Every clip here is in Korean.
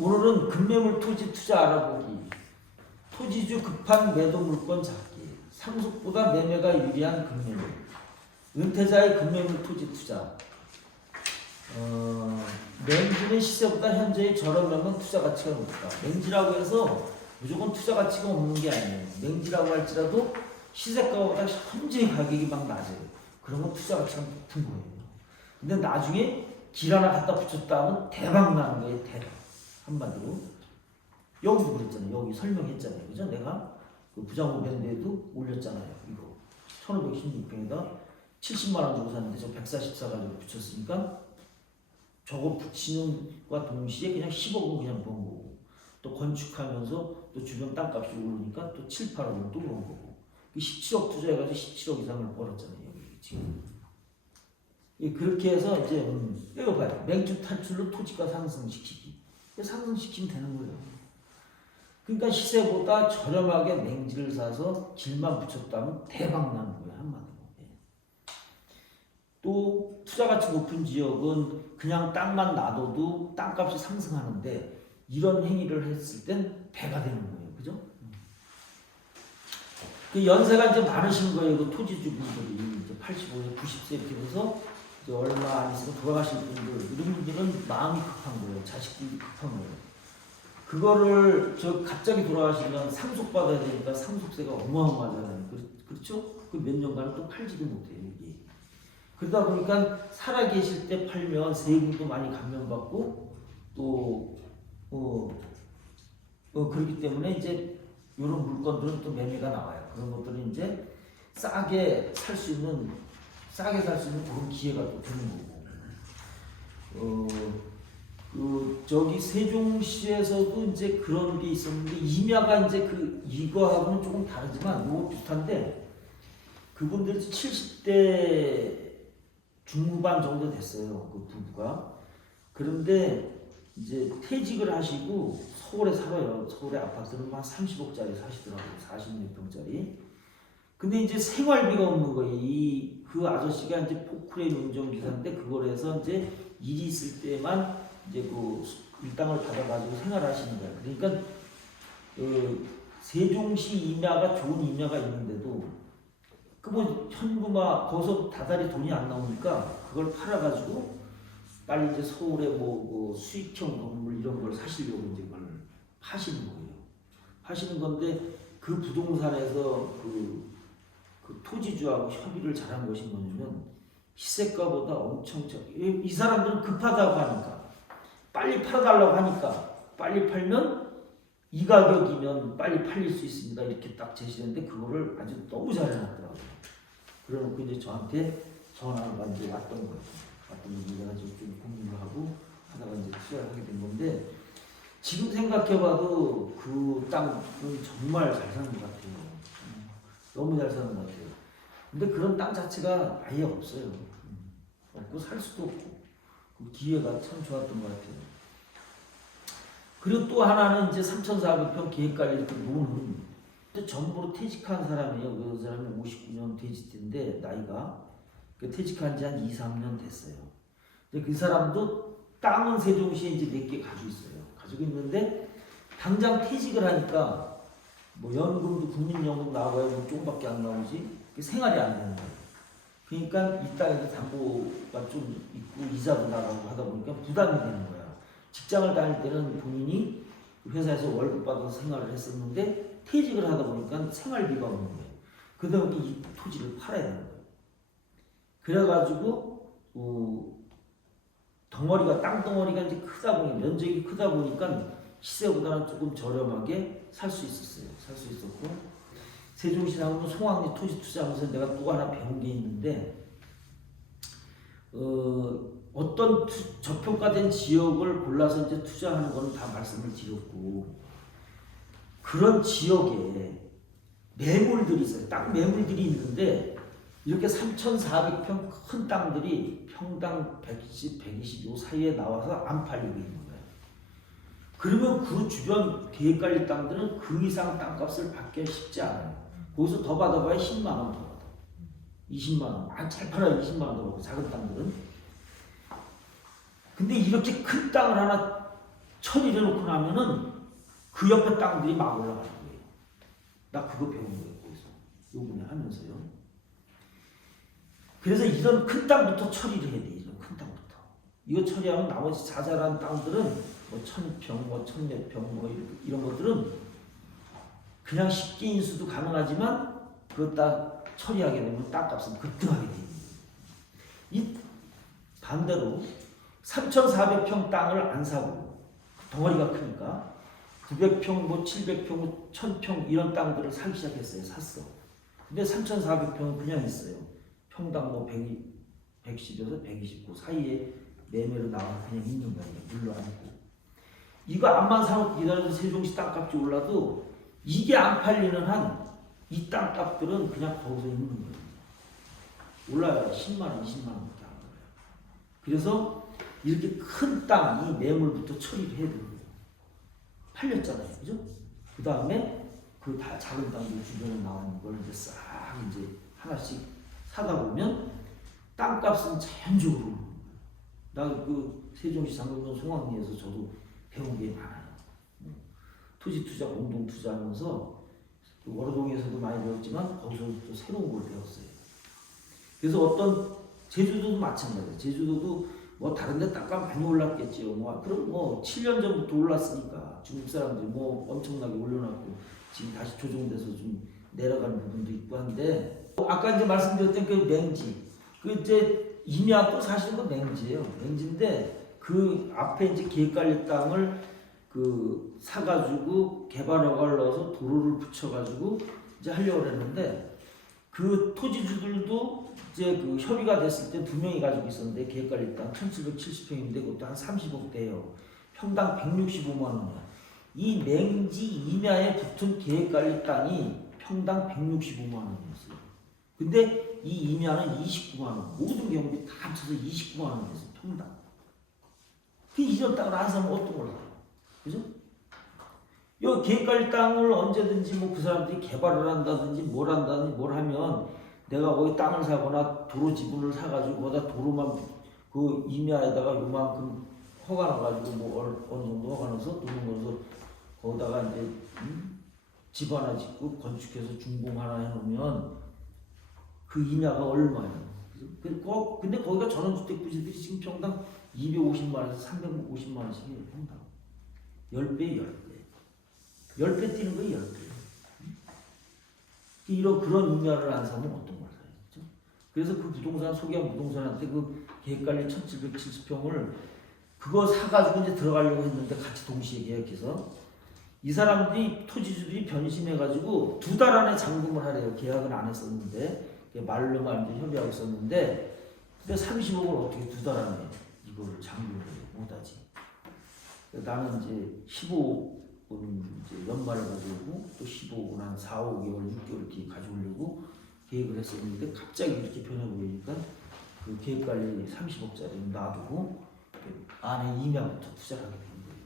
오늘은 금매물 토지 투자 알아보기, 토지주 급한 매도 물건 잡기, 상속보다 매매가 유리한 금매물, 은퇴자의 금매물 토지 투자. 맹지는 시세보다 현재의 저렴하면 투자 가치가 높다. 맹지라고 해서 무조건 투자 가치가 없는 게 아니에요. 맹지라고 할지라도 시세가보다 현재 가격이 막 낮아요. 그러면 투자 가치가 높은 거예요. 근데 나중에 길 하나 갖다 붙였다 하면 대박 나는 거예요. 대박. 한마디로. 여기도 그랬잖아요. 여기 설명했잖아요. 그죠? 내가 그 부장호 밴드에도 올렸잖아요. 이거 1516평에다 70만원 주고 샀는데 저 144 가지고 붙였으니까 저거 붙이는 과 동시에 그냥 10억은 그냥 번 거고, 또 건축하면서 또 주변 땅값이 오르니까 또 7, 8억은 또 번 거고, 17억 투자해가지고 17억 이상을 벌었잖아요. 여기 지금. 그렇게 해서 이제 이거 봐요. 맹주 탈출로 토지가 상승시키기. 상승시키면 되는 거예요. 그러니까 시세보다 저렴하게 맹지를 사서 길만 붙였다면 대박 나는 거예요. 한마디로. 또 투자 가치 높은 지역은 그냥 땅만 놔둬도 땅값이 상승하는데 이런 행위를 했을 땐 배가 되는 거예요. 그죠? 그 연세가 이제 많으신 거예요. 그 토지주분들이 이제 85세, 90세 이렇게 돼서 이제 얼마 안 있으면 돌아가실 분들, 이런 분들은 마음이 급한 거예요. 자식들이 급한 거예요. 그거를 저 갑자기 돌아가시면 상속받아야 되니까 상속세가 어마어마하잖아요. 그렇죠? 그 몇 년간은 또 팔지도 못해요. 이게. 그러다 보니까 살아계실 때 팔면 세금도 많이 감면받고 또 그렇기 때문에 이제 이런 물건들은 또 매매가 나와요. 그런 것들은 이제 싸게 살 수 있는 그런 기회가 또 되는 거고. 저기 세종시에서도 이제 그런 게 있었는데 임야가 이제 이거하고는 조금 다르지만 이거 비슷한데 그분들이 70대 중후반 정도 됐어요. 그 부부가. 그런데 이제 퇴직을 하시고 서울에 살아요. 서울에 아파트는 한 30억짜리 사시더라고요. 40몇 평짜리. 근데 이제 생활비가 없는 거예요. 그 아저씨가 이제 포크레인 운전기사인데 그걸 해서 이제 일이 있을 때만 이제 그 일당을 받아가지고 생활하시는 거예요. 그러니까 세종시 임야가 좋은 임야가 있는데도 뭐 현금화 거기서 다달이 돈이 안 나오니까 그걸 팔아가지고 빨리 이제 서울에 뭐 수익형 건물 이런 걸 사시려고 이제 그걸 파시는 거예요. 파시는 건데 그 부동산에서 그 토지주하고 협의를 잘한 것이 뭐냐면 시세가보다 엄청 이 사람들은 급하다고 하니까 빨리 팔아달라고 하니까 빨리 팔면 이 가격이면 빨리 팔릴 수 있습니다. 이렇게 딱 제시했는데 그거를 아주 너무 잘 해놨더라고요. 그래놓고 이제 저한테 전화가 이제 왔던 거예요. 내가 좀 고민을 하고 하다가 이제 투자를 하게 된 건데 지금 생각해봐도 그 땅은 정말 잘 사는 것 같아요. 너무 잘 사는 것 같아요. 근데 그런 땅 자체가 아예 없어요. 없고 살 수도 없고 그 기회가 참 좋았던 것 같아요. 그리고 또 하나는 이제 3,400평 계획관리 노는 또 전부로 퇴직한 사람이에요. 그 사람이 59년 퇴직인데 나이가 퇴직한 지 한 2, 3년 됐어요. 그 사람도 땅은 세종시에 이제 몇 개 가지고 있어요. 가지고 있는데 당장 퇴직을 하니까 뭐 연금도 국민연금 나와야 뭐 조금밖에 안 나오지 생활이 안 되는 거예요. 그러니까 이 땅에도 담보가 좀 있고 이자도 나가고 하다 보니까 부담이 되는 거야. 직장을 다닐 때는 본인이 회사에서 월급 받아서 생활을 했었는데 퇴직을 하다 보니까 생활비가 없는 거예요. 그다음에 이 토지를 팔아야 되는 거예요. 그래가지고 땅덩어리가 이제 크다 보니 면적이 크다 보니까 시세보다는 조금 저렴하게 살 수 있었어요. 살 수 있었고 세종시 나오면 송악리 토지 투자하면서 내가 또 하나 배운 게 있는데 어떤 저평가된 지역을 골라서 이제 투자하는 거는 다 말씀을 드렸고 그런 지역에 매물들이 있어요. 땅 매물들이 있는데 이렇게 3,400평 큰 땅들이 평당 110, 120 요 사이에 나와서 안 팔리고 있는 거예요. 그러면 그 주변 계획관리 땅들은 그 이상 땅값을 받기 쉽지 않아요. 거기서 더 받아봐야 10만 원 더 받아. 20만 원. 잘 팔아요. 20만 원 더 받고 작은 땅들은. 근데 이렇게 큰 땅을 하나 처리해 놓고 나면은 그 옆에 땅들이 막 올라가는 거예요. 나 그거 배운 거예요. 거기서 요번에 하면서요. 그래서 이런 큰 땅부터 처리를 해야 돼. 이런 큰 땅부터. 이거 처리하면 나머지 자잘한 땅들은 뭐 1000평, 뭐 1000몇 평, 뭐 이런 것들은 그냥 쉽게 인수도 가능하지만 그거 딱 처리하게 되면 땅값은 급등하게 돼요. 이 반대로 3,400평 땅을 안 사고 덩어리가 크니까 900평, 뭐 700평, 뭐 1000평 이런 땅들을 사기 시작했어요. 샀어. 근데 3,400평은 그냥 있어요. 평당 뭐 110에서 129 사이에 매매로 나와 그냥 있는 거예요. 물러앉고. 이거 암만 사놓고 기다려서 세종시 땅값이 올라도 이게 안 팔리는 한 이 땅값들은 그냥 거기서 있는 거예요. 올라야 10만 원, 20만 원밖에 안 올라요. 그래서 이렇게 큰 땅이 매물부터 처리를 해야 되는 거예요. 팔렸잖아요. 그죠? 그 다음에 그 다 작은 땅들 주변에 나오는 걸 이제 싹 이제 하나씩 사다 보면 땅값은 자연적으로 나 그 세종시 장로원 송악리에서 저도 배운 게 많아요. 토지 투자, 공동 투자하면서 월호동에서도 많이 배웠지만 거기서도 또 새로운 걸 배웠어요. 그래서 어떤 제주도도 마찬가지예요. 제주도도 뭐 다른데 땅값 많이 올랐겠지요. 뭐 그럼 뭐 7년 전부터 올랐으니까 중국 사람들이 뭐 엄청나게 올려놨고 지금 다시 조정돼서 좀 내려가는 부분도 있고 한데 아까 이제 말씀드렸던 그 맹지 그 이제 임야도 사실은 그 맹지예요. 맹지인데 그 앞에 이제 계획관리 땅을 그 사가지고 개발 허가를 넣어서 도로를 붙여가지고 이제 하려고 했는데 그 토지주들도 이제 그 협의가 됐을 때 2명이 가지고 있었는데 계획관리 땅 1770평인데 그것도 한 30억대예요. 평당 165만 원이야. 이 맹지 임야에 붙은 계획관리 땅이 평당 165만 원이었어요. 근데 이 임야는 29만 원. 모든 경비 다 합쳐서 29만 원이었어요. 평당. 그 이런 땅을 안 사면 어떤 걸 사요? 그죠? 이 계획관리 땅을 언제든지 뭐 그 사람들이 개발을 한다든지 뭘 한다든지 뭘 하면 내가 거기 땅을 사거나 도로 지분을 사가지고 거기다 도로만 그 임야에다가 요만큼 허가 나가지고 뭐 어느 정도 허가 넣어서 도로 넣어서 거기다가 이제 집 하나 짓고 건축해서 준공 하나 해놓으면 그 임야가 얼마예요? 근데 거기가 전원주택 부지들이 지금 평당 250만 원에서 350만 원씩이에요. 평당 10배, 10배. 10배 뛰는 거예요, 10배. 그런 임야를 안 사면 어떤 걸 사요? 그렇죠? 그래서 그 부동산, 소개한 부동산한테 그 계획관리 1770평을 그거 사가지고 이제 들어가려고 했는데 같이 동시에 계약해서 이 사람들이 토지주들이 변심해가지고 2달 안에 잔금을 하래요. 계약은 안 했었는데 말로만 이제 협의하고 있었는데 근데 30억을 어떻게 2달 안에 이거를 잔금을 해요? 못하지. 나는 이제 15억은 이제 연말에 가져오고 또 15억은 한 4, 5개월, 6개월 뒤에 가져오려고 계획을 했었는데 갑자기 이렇게 변해보니까 그 계획관리 30억짜리 놔두고 안에 임야부터 투자를 하게 된 거예요.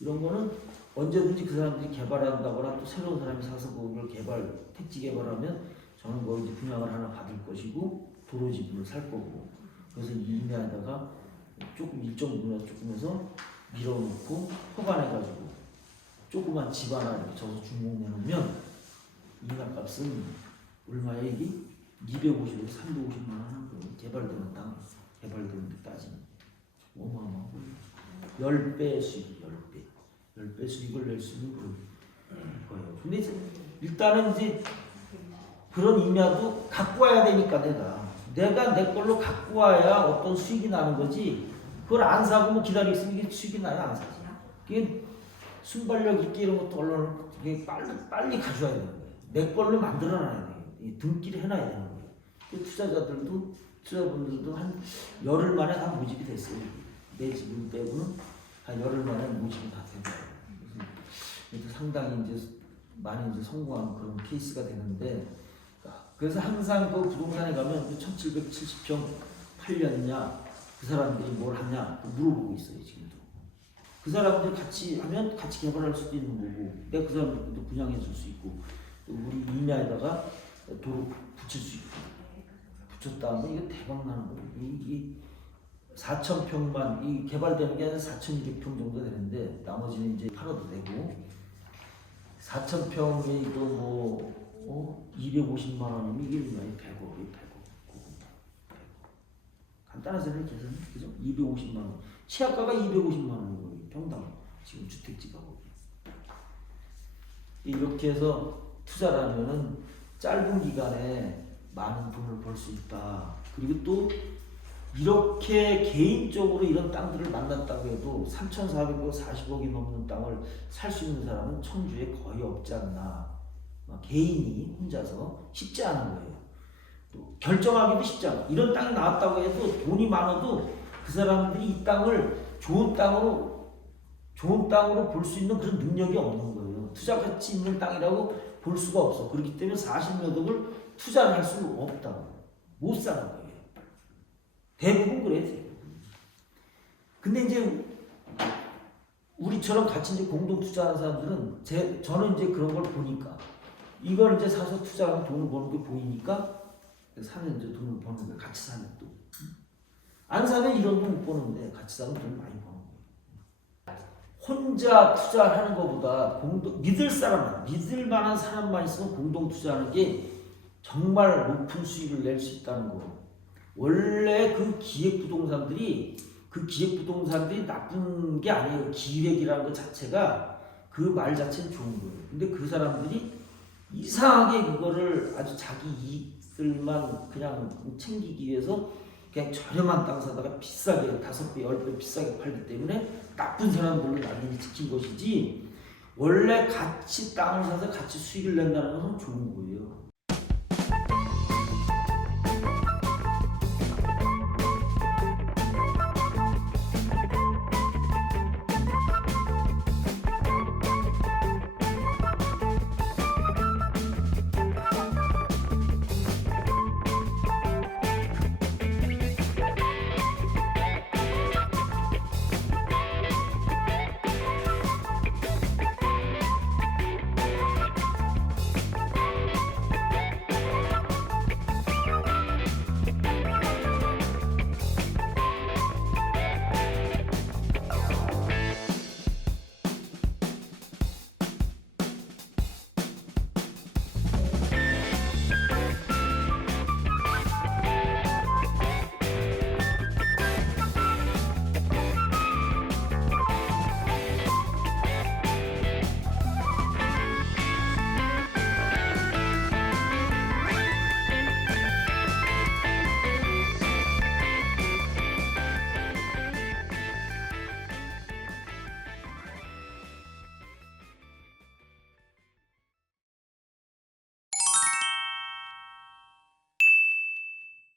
이런 거는 언제든지 그 사람들이 개발한다거나 또 새로운 사람이 사서 그걸 택지 개발하면 저는 뭐 이제 분양을 하나 받을 것이고 도로 지분을 살 거고 그래서 이 임야에다가 조금 일정 분야 조금 해서 밀어놓고 허가내가지고 조그만 집 하나 이렇게 져서 준공내놓으면 임야값은 얼마에 이게 250에서 350만 원 하는 거예요. 개발되는 땅, 개발되는 데 따지면 어마어마하고 10배 수익, 10배 수익을 낼 수 있는 거예요. 근데 일단은 이제 그런 임야도 갖고 와야 되니까 내가 내 걸로 갖고 와야 어떤 수익이 나는 거지. 그걸 안 사고 뭐 기다리고 있으면 이게 수익이 나야 안 사지. 그게 순발력 있게 이런 것도 언론을 빨리 가져와야 되는 거예요. 내 걸로 만들어놔야 돼요. 등기를 해놔야 되는 거예요. 투자자분들도 한 열흘 만에 다 모집이 됐어요. 내 집을 빼고는 한 열흘 만에 모집이 다 되고요. 그래서 상당히 이제 많이 이제 성공한 그런 케이스가 되는데, 그래서 항상 그 부동산에 가면 그 1770평 팔렸냐, 그 사람들이 뭘 하냐 물어보고 있어요 지금도. 그 사람들 같이 하면 같이 개발할 수도 있는 거고, 내가 그 사람들도 분양해 줄 수 있고, 또 우리 임야에다가 도로 붙일 수 있고, 붙였다 하면 이거 대박 나는 거예요. 이게 4,000평만 이 개발되는 게 한 4,200평 정도 되는데 나머지는 이제 팔아도 되고 4,000평이도 뭐 250만 원이면 이게 얼마예요? 100억이 100억. 간단한 소리를 계산해 그죠? 250만 원. 치아가가 250만 원이고 평당 지금 주택지가 이렇게 해서 투자를 하면은 짧은 기간에 많은 돈을 벌 수 있다. 그리고 또 이렇게 개인적으로 이런 땅들을 만났다고 해도 3,440억이 넘는 땅을 살 수 있는 사람은 청주에 거의 없지 않나. 개인이 혼자서 쉽지 않은 거예요. 또 결정하기도 쉽지 않아. 이런 땅이 나왔다고 해도 돈이 많아도 그 사람들이 이 땅을 좋은 땅으로 볼 수 있는 그런 능력이 없는 거예요. 투자 가치 있는 땅이라고 볼 수가 없어. 그렇기 때문에 40몇 억을 투자를 할 수는 없다. 못 사는 거예요. 대부분 그래요. 근데 이제 우리처럼 같이 이제 공동 투자하는 사람들은 저는 이제 그런 걸 보니까 이걸 이제 사서 투자하면 돈을 버는 게 보이니까 사면 이제 돈을 버는 거예요. 같이 사면 또. 안 사면 이런 돈 못 버는데 같이 사면 돈 많이 버는 거예요. 혼자 투자하는 것보다 믿을 만한 사람만 있으면 공동 투자하는 게 정말 높은 수익을 낼 수 있다는 거. 원래 그 기획부동산들이 나쁜 게 아니에요. 기획이라는 것 자체가 그 말 자체는 좋은 거예요. 근데 그 사람들이 이상하게 그거를 아주 자기 이익들만 그냥 챙기기 위해서 그냥 저렴한 땅 사다가 비싸게 5배, 10배 비싸게 팔기 때문에 나쁜 사람들로 낙인이 찍힌 것이지 원래 같이 땅을 사서 같이 수익을 낸다는 것은 좋은 거예요.